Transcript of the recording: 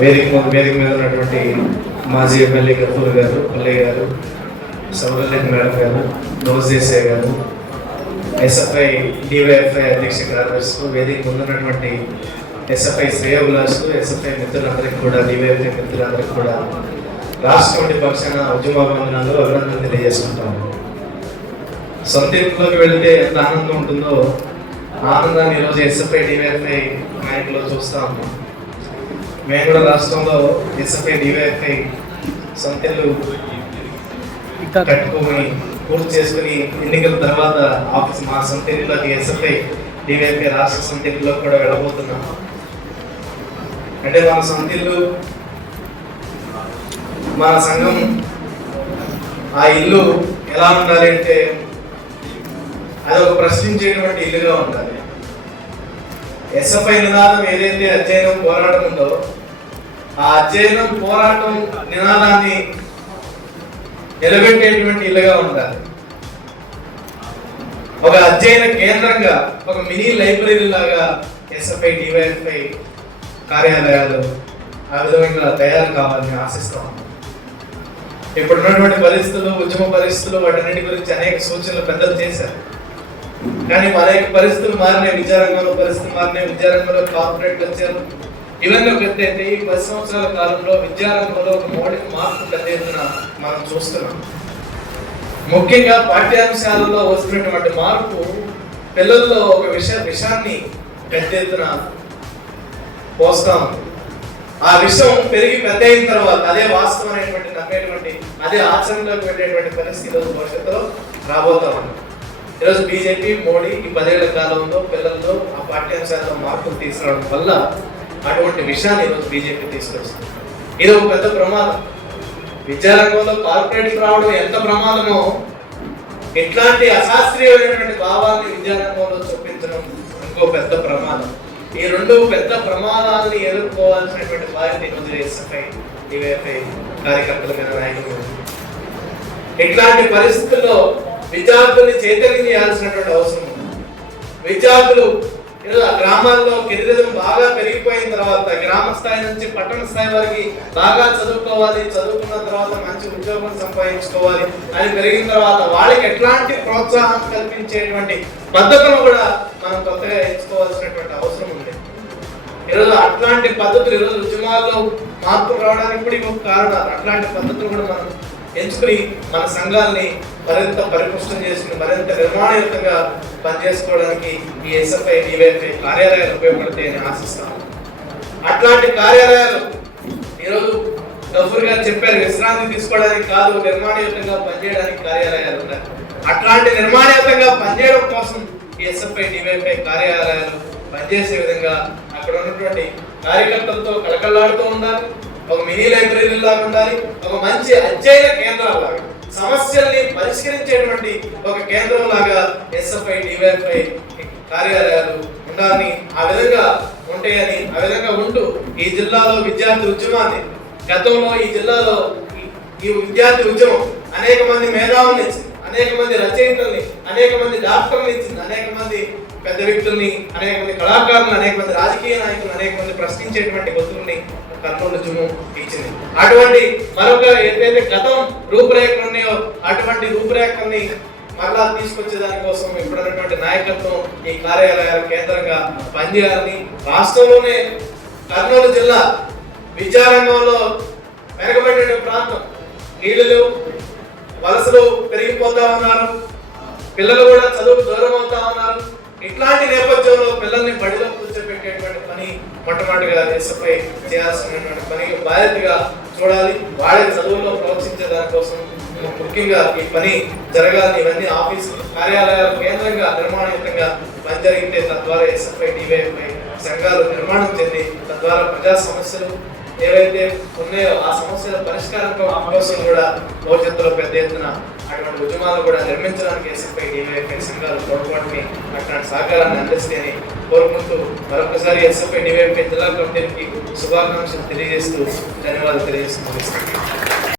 వేదిక మీద ఉన్నటువంటి మాజీ ఎమ్మెల్యే గఫూర్ గారు, పల్లయ్య గారు, సౌరల్యం మేడం గారు, నోజేసే గారు, ఎస్ఎఫ్ఐ డివైఎఫ్ఐ అధ్యక్ష కార్యదర్శులు, వేదిక ముందున్నటువంటి ఎస్ఎఫ్ఐ శ్రేయోభిలాషులు, ఎస్ఎఫ్ఐ మిత్రులందరికీ కూడా, డివైఎఫ్ఐ మిత్రులందరికీ కూడా రాష్ట్ర కమిటీ పక్షాన ఉద్యమాభివందనాలు, అభినందనలు తెలియజేసుకుంటాము. సొంత ఇంట్లోకి వెళితే ఎంత ఆనందం ఉంటుందో ఆనందాన్ని ఈరోజు ఎస్ఎఫ్ఐ డివైఎఫ్ఐ నాయకులు చూస్తూ ఉన్నాం. మేము కూడా రాష్ట్రంలో ఎస్ఎఫ్ఐ డివైఎఫ్ఐ సొంత ఇల్లు కట్టుకొని పూర్తి చేసుకుని ఎన్నికల తర్వాత ఆఫీస్ మా సొంత ఇల్లులోకి ఎస్ఎఫ్ఐ డివైఎఫ్ఐ రాష్ట్ర సొంత ఇల్లులో కూడా వెళ్ళబోతున్నాం. అంటే మన సొంత ఇల్లు, మన సంఘం, ఆ ఇల్లు ఎలా ఉండాలి అంటే అది ఒక ప్రశ్నించేటువంటి ఇల్లుగా ఉండాలి. ఎస్ఎఫ్ఐ నినాదం ఏదైతే అధ్యయనం పోరాటం ఉందో ఆ అధ్యయనం పోరాటం నినాదాన్ని నిలబెట్టేటువంటి ఇల్లుగా ఉండాలి. ఒక అధ్యయన కేంద్రంగా, ఒక మినీ లైబ్రరీ లాగా ఎస్ఎఫ్ఐ డివైఎఫ్ఐ కార్యాలయాలు ఆ విధంగా తయారు కావాలని ఆశిస్తాం. ఇప్పుడున్నటువంటి పరిస్థితులు, ఉద్యమ పరిస్థితులు, వాటన్నిటి గురించి అనేక సూచనలు పెద్దలు చేశారు. కానీ అనేక పరిస్థితులు మారినాయి, విద్యారంగంలో పరిస్థితులు మారినాయి, విద్యారంగంలో కార్పొరేట్లు వచ్చారు. ఇవన్నీ ఒక ఎత్తు అయితే ఈ 10 సంవత్సరాల కాలంలో విద్యారంగంలో ఒక మౌలిక మార్పు పెద్ద ఎత్తున మనం చూస్తున్నాం. ముఖ్యంగా పాఠ్యాంశాలలో వస్తున్నటువంటి మార్పు పిల్లల్లో ఒక విషయాన్ని పెద్ద ఎత్తున పోస్తాం. ఆ విషయం పెరిగి పెద్ద అయిన తర్వాత అదే వాస్తవం అనేటువంటి నమ్మేటువంటి, అదే ఆచరణలోకి వెళ్ళేటువంటి పరిస్థితి భవిష్యత్తులో రాబోతా ఉంది. ఈరోజు బీజేపీ, మోడీ ఈ 10 ఏళ్ల కాలంలో పిల్లల్లో ఆ పాఠ్యాంశాల్లో మార్పులు తీసుకురావడం వల్ల అటువంటి విషయాన్ని ఈరోజు బీజేపీ తీసుకొస్తుంది. ఇది ఒక పెద్ద ప్రమాదం. విద్యారంగంలో కార్పొరేట్ రావడం ఎంత ప్రమాదమో, ఇట్లాంటి అశాస్త్రీయమైనటువంటి భావాన్ని విద్యారంగంలో చూపించడం ఇంకో పెద్ద ప్రమాదం. ఈ రెండు పెద్ద ప్రమాదాలని ఎదుర్కోవాల్సినటువంటి బాధ్యత ఈరోజు ఎస్ఎఫ్ఐ డివైఎఫ్ఐ కార్యకర్తల మీద, నాయకులు. ఇట్లాంటి పరిస్థితుల్లో విద్యార్థుల్ని చైతన్యం చేయాల్సినటువంటి అవసరం ఉంది. విద్యార్థులు గ్రామాల్లో కెరీరిజం బాగా పెరిగిపోయిన తర్వాత గ్రామ స్థాయి నుంచి పట్టణ స్థాయి వరకు బాగా చదువుకోవాలి, చదువుకున్న తర్వాత మంచి ఉద్యోగం సంపాదించుకోవాలి అని పెరిగిన తర్వాత వాళ్ళకి ఎట్లాంటి ప్రోత్సాహం కల్పించేటువంటి పద్ధతులు కూడా మనం కొత్తగా ఎంచుకోవాల్సినటువంటి అవసరం ఉంది. ఈరోజు అట్లాంటి పద్ధతులు, ఈరోజు ఉద్యమాల్లో మార్పులు రావడానికి కూడా ఇంకొక కారణాలు. అట్లాంటి పద్ధతులు కూడా మనం ఎంచుకుని మన సంఘాలని మరింత పరిపుష్టం చేసుకుని మరింత నిర్మాణయుతంగా పనిచేసుకోవడానికి ఈ ఎస్ఎఫ్ఐ డివైఎఫ్ఐ కార్యాలయాలు ఉపయోగపడతాయని ఆశిస్తాను. అట్లాంటి కార్యాలయాలు ఈరోజు గఫూర్ గారు చెప్పారు, విశ్రాంతి తీసుకోవడానికి కాదు, నిర్మాణయుతంగా పనిచేయడానికి కార్యాలయాలు ఉన్నాయి. అట్లాంటి నిర్మాణయుతంగా పనిచేయడం కోసం ఈ ఎస్ఎఫ్ఐ డివైఎఫ్ఐ కార్యాలయాలు పనిచేసే విధంగా అక్కడ ఉన్నటువంటి కార్యకర్తలతో కళకళలాడుతూ ఉండాలి. ఒక మినీ లైబ్రరీ లాగా ఉండాలి. ఒక మంచి అధ్యయన కేంద్రం లాగా, సమస్యల్ని పరిష్కరించేటువంటి ఒక కేంద్రం లాగా ఎస్ఎఫ్ఐ డివైఎఫ్ఐ కార్యాలయాలు ఉండాలని, ఆ విధంగా ఉంటాయని, ఆ విధంగా ఉంటూ ఈ జిల్లాలో విద్యార్థి ఉద్యమాన్ని, గతంలో ఈ జిల్లాలో ఈ విద్యార్థి ఉద్యమం అనేక మంది మేధావుల్ని ఇచ్చింది, అనేక మంది రచయితల్ని, అనేక మంది డాక్టర్లు ఇచ్చింది, అనేక మంది పెద్ద వ్యక్తుల్ని, అనేక మంది కళాకారులను, అనేక మంది రాజకీయ నాయకులు, అనేక మంది ప్రశ్నించేటువంటి వ్యక్తుల్ని కర్నూలు ఉద్యమం ఇచ్చింది. అటువంటి మరొక ఏదైతే గతం రూపురేఖలు ఉన్నాయో అటువంటి రూపురేఖల్ని మరలా తీసుకొచ్చే దానికోసం ఇప్పుడున్నటువంటి నాయకత్వం ఈ కార్యాలయాల కేంద్రంగా పనిచేయాలని, రాష్ట్రంలోనే కర్నూలు జిల్లా విద్యారంగంలో వెనకబడిన ప్రాంతం, నీళ్లు వలసలు పెరిగిపోతా ఉన్నారు, పిల్లలు కూడా చదువుకు దూరం అవుతా ఉన్నారు. ఇట్లాంటి నేపథ్యంలో పిల్లల్ని బడిలో కూర్చోబెట్టేటువంటి పని మొట్టమొదటిగా ఎస్ఎఫ్ఐ చేయాల్సినటువంటి పని బాధ్యతగా చూడాలి. వాళ్ళ చదువులో ప్రోత్సహించే దానికోసం ముఖ్యంగా ఈ పని జరగాలని, ఇవన్నీ ఆఫీసు కార్యాలయాల కేంద్రంగా నిర్మాణయుతంగా పని జరిగితే తద్వారా ఎస్ఎఫ్ఐ డివైఎఫ్ఐ సంఘాలు నిర్మాణం చెంది తద్వారా ప్రజా సమస్యలు ఏవైతే ఉన్నాయో ఆ సమస్యల పరిష్కారం కోసం కూడా భవిష్యత్తులో పెద్ద ఎత్తున అటువంటి ఉద్యమాలు కూడా నిర్మించడానికి ఎస్ఎఫ్ఐ డివైఎఫ్ఐ సంఘాలు తోడ్పాటుని, అట్లాంటి సహకారాన్ని అందిస్తాయని కోరుకుంటూ మరొకసారి ఎస్ఎఫ్ఐ డివైఎఫ్ఐ జిల్లా కమిటీకి శుభాకాంక్షలు తెలియజేస్తూ ధన్యవాదాలు తెలియజేస్తూ